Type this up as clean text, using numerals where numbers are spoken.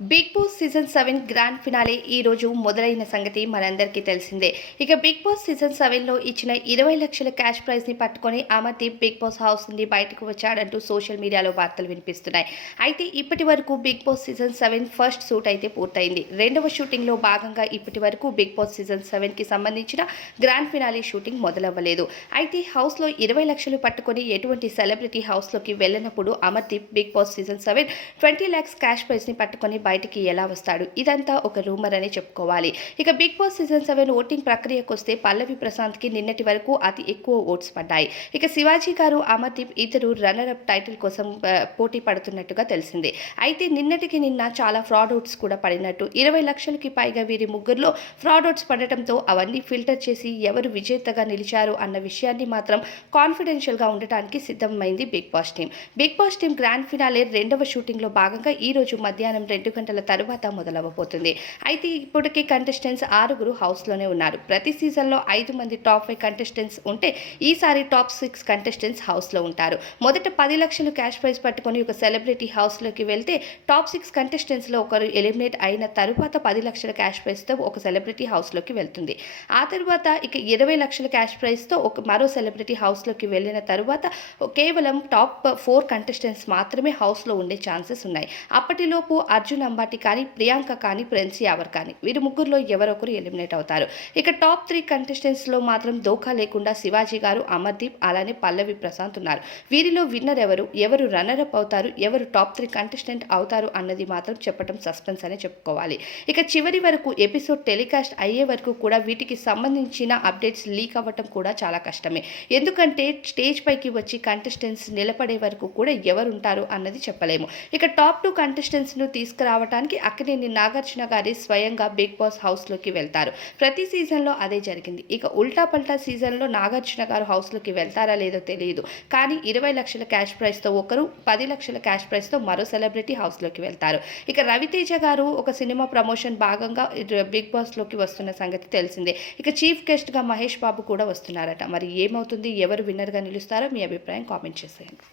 Big Boss season 7 grand finale ఈ రోజు మొదలైన సంగతి మనందరికీ తెలిసిందే. ఇక బిగ్ బాస్ సీజన్ 7లో ఇచ్చిన 20 లక్షల క్యాష్ ప్రైజ్ని పట్టుకొని అమర్దీప్ బిగ్ బాస్ హౌస్ నుండి బయటకు వచ్చాడంటూ సోషల్ మీడియాలో వార్తలు వినిపిస్తున్నాయి. అయితే ఇప్పటి వరకు Bigg Boss season 7 first shoot అయితే పూర్తయింది. రెండవ షూటింగ్లో భాగంగా ఇప్పటి వరకు బిగ్ బాస్ సీజన్ 7కి సంబంధించిన గ్రాండ్ ఫినాలే షూటింగ్ మొదలవ్వలేదు. అయితే హౌస్లో 20 లక్షలు పట్టుకొని ఎటువంటి సెలబ్రిటీ హౌస్లోకి వెళ్ళినప్పుడు Amardeep Bigg Boss season 7 20 lakhs cash ప్రైజ్ని పట్టుకొని బయటికి ఎలా వస్తాడు? ఇదంతా ఒక రూమర్ అని చెప్పుకోవాలి. ఇక బిగ్ బాస్ సీజన్ 7 ఓటింగ్ ప్రక్రియకు వస్తే పల్లవి ప్రశాంత్కి నిన్నటి వరకు అతి ఎక్కువ ఓట్స్ పడ్డాయి. ఇక శివాజీ గారు, అమర్దీప్ ఇద్దరు రన్నర్ అప్ టైటిల్ కోసం పోటీ పడుతున్నట్టుగా తెలిసింది. అయితే నిన్నటికి నిన్న చాలా ఫ్రాడ్ ఓట్స్ కూడా పడినట్టు 20 లక్షలకి పైగా వీరి ముగ్గురులో ఫ్రాడ్ ఓట్స్ పడటంతో అవన్నీ ఫిల్టర్ చేసి ఎవరు విజేతగా నిలిచారు అన్న విషయాన్ని మాత్రం కాన్ఫిడెన్షియల్గా ఉండటానికి సిద్ధమైంది Bigg Boss team. Bigg Boss team grand finale రెండవ షూటింగ్లో భాగంగా ఈ రోజు మధ్యాహ్నం 2 గంటల తరువాత మొదలవ్వబోతుంది. అయితే ఇప్పటికీ కంటెస్టెంట్స్ 6 హౌస్లోనే ఉన్నారు. ప్రతి సీజన్లో 5 మంది టాప్ 5 కంటెస్టెంట్స్ ఉంటే ఈసారి టాప్ 6 కంటెస్టెంట్స్ హౌస్లో ఉంటారు. మొదట 10 లక్షలు క్యాష్ ప్రైజ్ పట్టుకొని ఒక సెలబ్రిటీ హౌస్లోకి వెళ్తే టాప్ 6 కంటెస్టెంట్స్లో ఒకరు ఎలిమినేట్ అయిన తరువాత 10 లక్షల క్యాష్ ప్రైజ్తో ఒక సెలబ్రిటీ హౌస్లోకి వెళ్తుంది. ఆ తరువాత ఇక 20 లక్షల క్యాష్ ప్రైజ్తో మరో సెలబ్రిటీ హౌస్లోకి వెళ్ళిన తరువాత కేవలం టాప్ 4 కంటెస్టెంట్స్ మాత్రమే హౌస్లో ఉండే ఛాన్సెస్ ఉన్నాయి. అప్పటిలోపు అర్జున్ అంబాటి కానీ, ప్రియాంక కానీ, ప్రిన్స్ యావర్ కానీ వీరు ముగ్గురులో ఎవరొకరు ఎలిమినేట్ అవుతారు. ఇక టాప్ 3 కంటెస్టెంట్స్లో మాత్రం దోఖా లేకుండా శివాజీ గారు, అమర్దీప్ అలానే పల్లవి ప్రశాంత్ ఉన్నారు. వీరిలో విన్నర్ ఎవరు రన్నర్ అప్ అవుతారు, ఎవరు టాప్ 3 కంటెస్టెంట్ అవుతారు అన్నది మాత్రం చెప్పడం సస్పెన్స్ అనే చెప్పుకోవాలి. ఇక చివరి వరకు ఎపిసోడ్ టెలికాస్ట్ అయ్యే వరకు కూడా వీటికి సంబంధించిన అప్డేట్స్ లీక్ అవ్వటం కూడా చాలా కష్టమే. ఎందుకంటే స్టేజ్ పైకి వచ్చి కంటెస్టెంట్స్ నిలబడే వరకు కూడా ఎవరుంటారు అన్నది చెప్పలేము. ఇక టాప్ 2 కంటెస్టెంట్స్ను తీసుకురావడానికి అక్కినేని నాగార్జున గారి స్వయంగా బిగ్ బాస్ హౌస్లోకి వెళ్తారు. ప్రతి సీజన్లో అదే జరిగింది. ఇక ఉల్టా పల్టా సీజన్లో నాగార్జున గారు హౌస్లోకి వెళ్తారా లేదో తెలియదు. కానీ 20 లక్షల క్యాష్ ప్రైజ్తో ఒకరు, 10 లక్షల క్యాష్ ప్రైజ్తో మరో సెలబ్రిటీ హౌస్లోకి వెళ్తారు. ఇక రవితేజ గారు ఒక సినిమా ప్రమోషన్ భాగంగా బిగ్ బాస్లోకి వస్తున్న సంగతి తెలిసిందే. ఇక చీఫ్ గెస్ట్గా మహేష్ బాబు కూడా వస్తున్నారట. మరి ఏమవుతుంది, ఎవరు విన్నర్గా నిలుస్తారో మీ అభిప్రాయం కామెంట్ చేసేయండి.